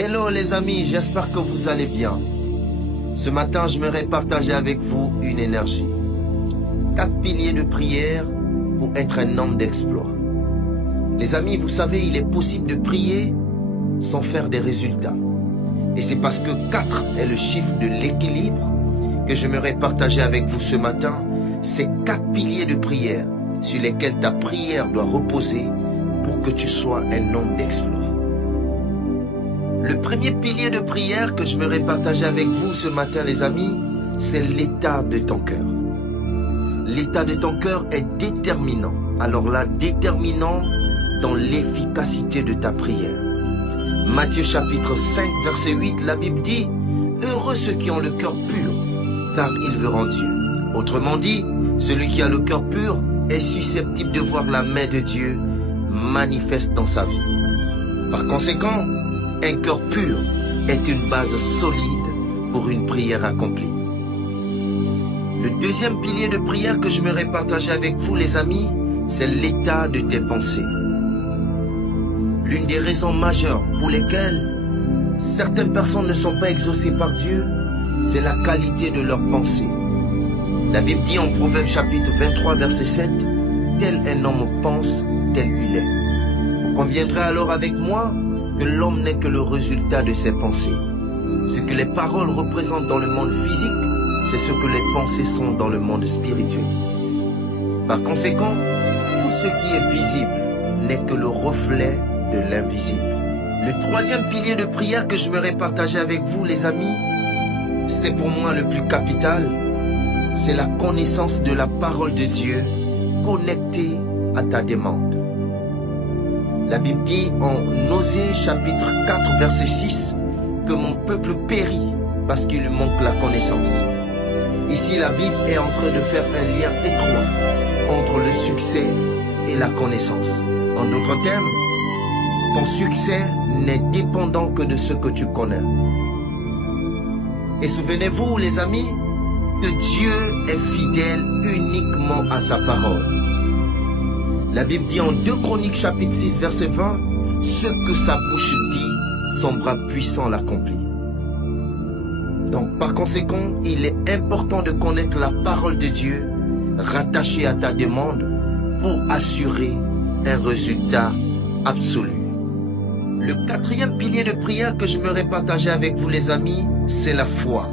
Hello les amis, j'espère que vous allez bien. Ce matin, j'aimerais partager avec vous une énergie. 4 piliers de prière pour être un homme d'exploit. Les amis, vous savez, il est possible de prier sans faire des résultats. Et c'est parce que 4 est le chiffre de l'équilibre que j'aimerais partager avec vous ce matin. Ces 4 piliers de prière sur lesquels ta prière doit reposer pour que tu sois un homme d'exploit. Le premier pilier de prière que je voudrais partager avec vous ce matin, les amis, c'est l'état de ton cœur. L'état de ton cœur est déterminant. Alors là, déterminant dans l'efficacité de ta prière. Matthieu chapitre 5, verset 8, la Bible dit « Heureux ceux qui ont le cœur pur, car ils verront Dieu. » Autrement dit, celui qui a le cœur pur est susceptible de voir la main de Dieu manifeste dans sa vie. Par conséquent, un cœur pur est une base solide pour une prière accomplie. Le deuxième pilier de prière que j'aimerais partager avec vous, les amis, c'est l'état de tes pensées. L'une des raisons majeures pour lesquelles certaines personnes ne sont pas exaucées par Dieu, c'est la qualité de leurs pensées. La Bible dit en Proverbe chapitre 23, verset 7, « Tel un homme pense, tel il est. » Vous conviendrez alors avec moi que l'homme n'est que le résultat de ses pensées. Ce que les paroles représentent dans le monde physique, c'est ce que les pensées sont dans le monde spirituel. Par conséquent, tout ce qui est visible n'est que le reflet de l'invisible. Le troisième pilier de prière que je voudrais partager avec vous, les amis, c'est pour moi le plus capital, c'est la connaissance de la parole de Dieu connectée à ta demande. La Bible dit en Osée chapitre 4 verset 6 que mon peuple périt parce qu'il lui manque la connaissance. Ici la Bible est en train de faire un lien étroit entre le succès et la connaissance. En d'autres termes, ton succès n'est dépendant que de ce que tu connais. Et souvenez-vous les amis que Dieu est fidèle uniquement à sa parole. La Bible dit en 2 Chroniques chapitre 6 verset 20, « Ce que sa bouche dit, son bras puissant l'accomplit. » Donc par conséquent, il est important de connaître la parole de Dieu rattachée à ta demande pour assurer un résultat absolu. Le quatrième pilier de prière que je voudrais partager avec vous les amis, c'est la foi.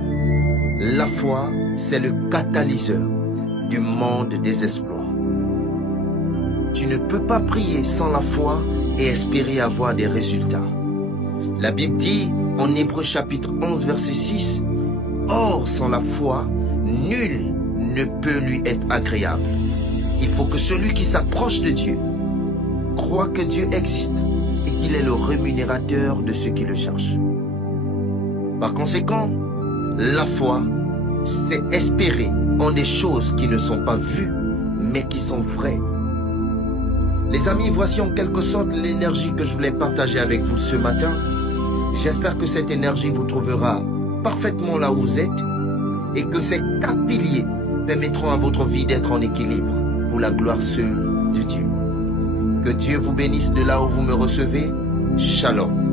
La foi, c'est le catalyseur du monde des exploits. Tu ne peux pas prier sans la foi et espérer avoir des résultats. La Bible dit en Hébreux chapitre 11 verset 6, « Or sans la foi, nul ne peut lui être agréable. » Il faut que celui qui s'approche de Dieu croit que Dieu existe et qu'il est le rémunérateur de ceux qui le cherchent. Par conséquent, la foi, c'est espérer en des choses qui ne sont pas vues, mais qui sont vraies. Les amis, voici en quelque sorte l'énergie que je voulais partager avec vous ce matin. J'espère que cette énergie vous trouvera parfaitement là où vous êtes et que ces 4 piliers permettront à votre vie d'être en équilibre pour la gloire seule de Dieu. Que Dieu vous bénisse de là où vous me recevez. Shalom.